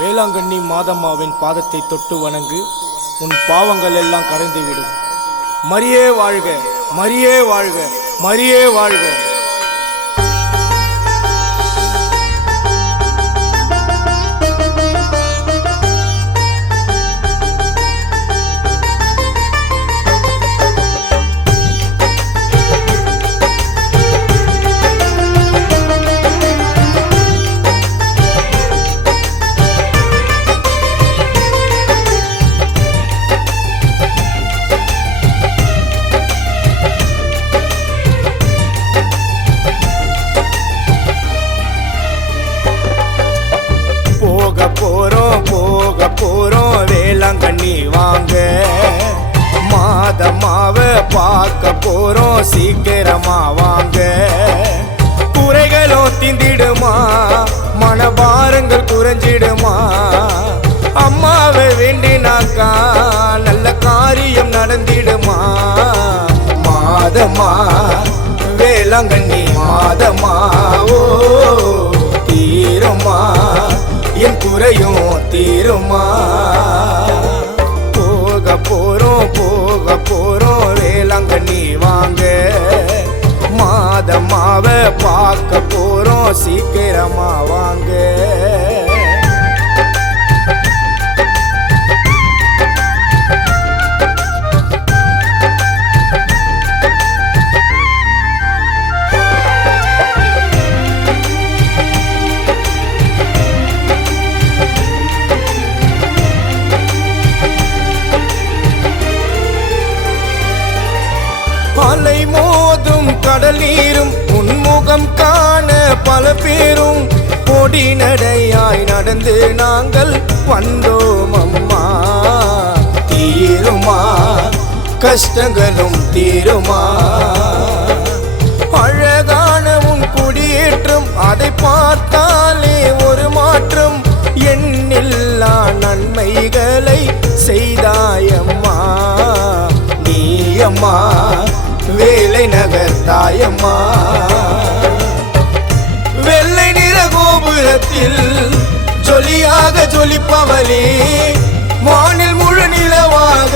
வேளாங்கண்ணி மாதம்மாவின் பாதத்தை தொட்டு வணங்கு, உன் பாவங்கள் எல்லாம் கரைந்துவிடும். மரியே வாழ்க, மரியே வாழ்க, மரியே வாழ்க. போறோம் வேளாங்கண்ணி வாங்க, மாதம்மாவை பார்க்க போறோம் சீக்கிரமா வாங்க. குறைகளும் தீந்திடுமா, மனபாரங்கள் குறைஞ்சிடுமா, அம்மாவை வேண்டினாக்கா நல்ல காரியம் நடந்திடுமா. மாதம்மா வேளாங்கண்ணி மாதம்மா, ஓ தீருமா என் குறையும் தீருமா. போக போறோம் வேளாங்கண்ணி வாங்க, மாதம்மாவை பார்க்க போறோம் சீக்கிரமா வாங்க. அலை மோதும் கடல் நீரும் உன்முகம் காண பல பேரும் கொடி நடையாய் நடந்து நாங்கள் வந்தோம் அம்மா. தீருமா கஷ்டங்களும் தீருமா, அழகான உன் குடியேற்றம் அதை பார்த்தாலே ஒரு மாற்றம். எண்ணில்லா நன்மைகளை செய்தாயம்மா நீயம்மா, வேலை நகர் தாயம்மா. வெள்ளை நிற கோபுரத்தில் ஜொலியாக ஜொலிப்பவளே, வானில் முழு நிலவாக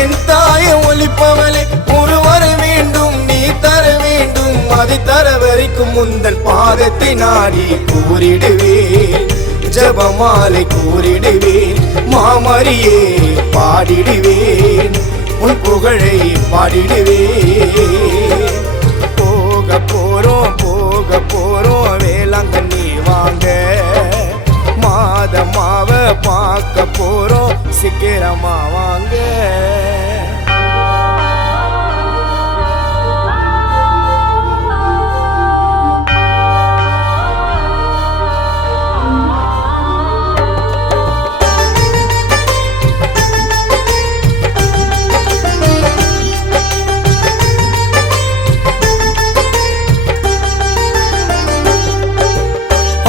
என் தாய ஒலிப்பவளே. ஒரு வர வேண்டும் நீ தர வேண்டும், அதை தர வரைக்கும் முந்தன் பாதத்தை நாடி கூறிடுவேன், ஜபமாலை கூறிடுவேன், மாமரியே பாடிடுவேன், உன் புகழை பாடிடுவே. போக போறோம் வேளாங்கண்ணி வாங்க, மாதம்மாவை பார்க்க போறோம் சீக்கிரமா வாங்க.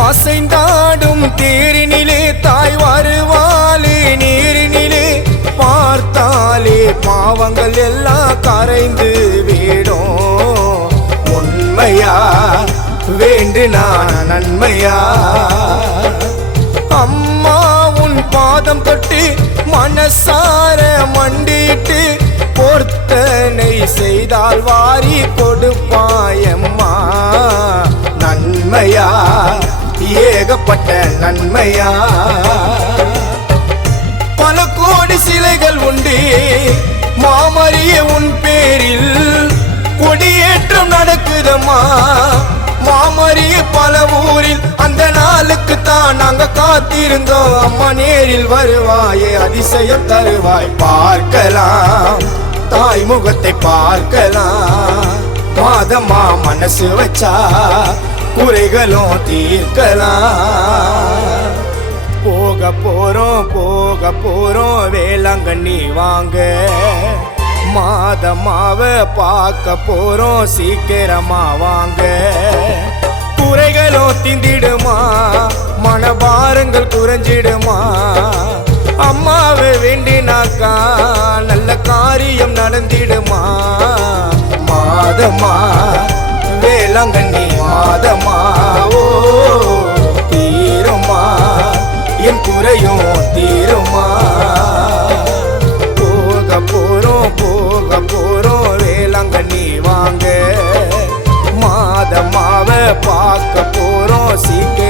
அசைந்தாடும் தேரினிலே தாய் வருவாளே, நீரினிலே பார்த்தாலே பாவங்கள் எல்லாம் கரைந்து விடும். உண்மையா வேண்டு நான் நன்மையா, அம்மா உன் பாதம் தொட்டு மனசார மண்டிட்டு பொருத்தனை செய்தால் வாரி கொடுப்பாயம்மா. நன்மையா ஏகப்பட்ட நன்மையா, பல கோடி சிலைகள் உண்டு மாமரியே உன் பேரில் கொடியேற்றம் நடக்குதம்மா. மாமரியே பல ஊரில் அந்த நாளுக்கு தான் நாங்க காத்திருந்தோம். அம்மா நேரில் வருவாயே அதிசயம் தருவாய், பார்க்கலாம் தாய் முகத்தை பார்க்கலாம். மாதம்மா மனசு வச்சா குறைகளும் தீர்க்கலாம். போக போறோம் வேளாங்கண்ணி வாங்க, மாதம்மாவை பார்க்க போறோம் சீக்கிரமா வாங்க. குறைகளும் தீந்திடுமா, மனபாரங்கள் குறைஞ்சிடுமா, அம்மாவை வேண்டினாக்கா நல்ல காரியம் நடந்திடுமா. மாதம்மா வேளாங்கண்ணி மாதம்மா, ஓ தீருமா போக போறோம் வேளாங்கண்ணி வாங்க. மாதம்மாவை பார்க்க போறோம் சீக்கிரம்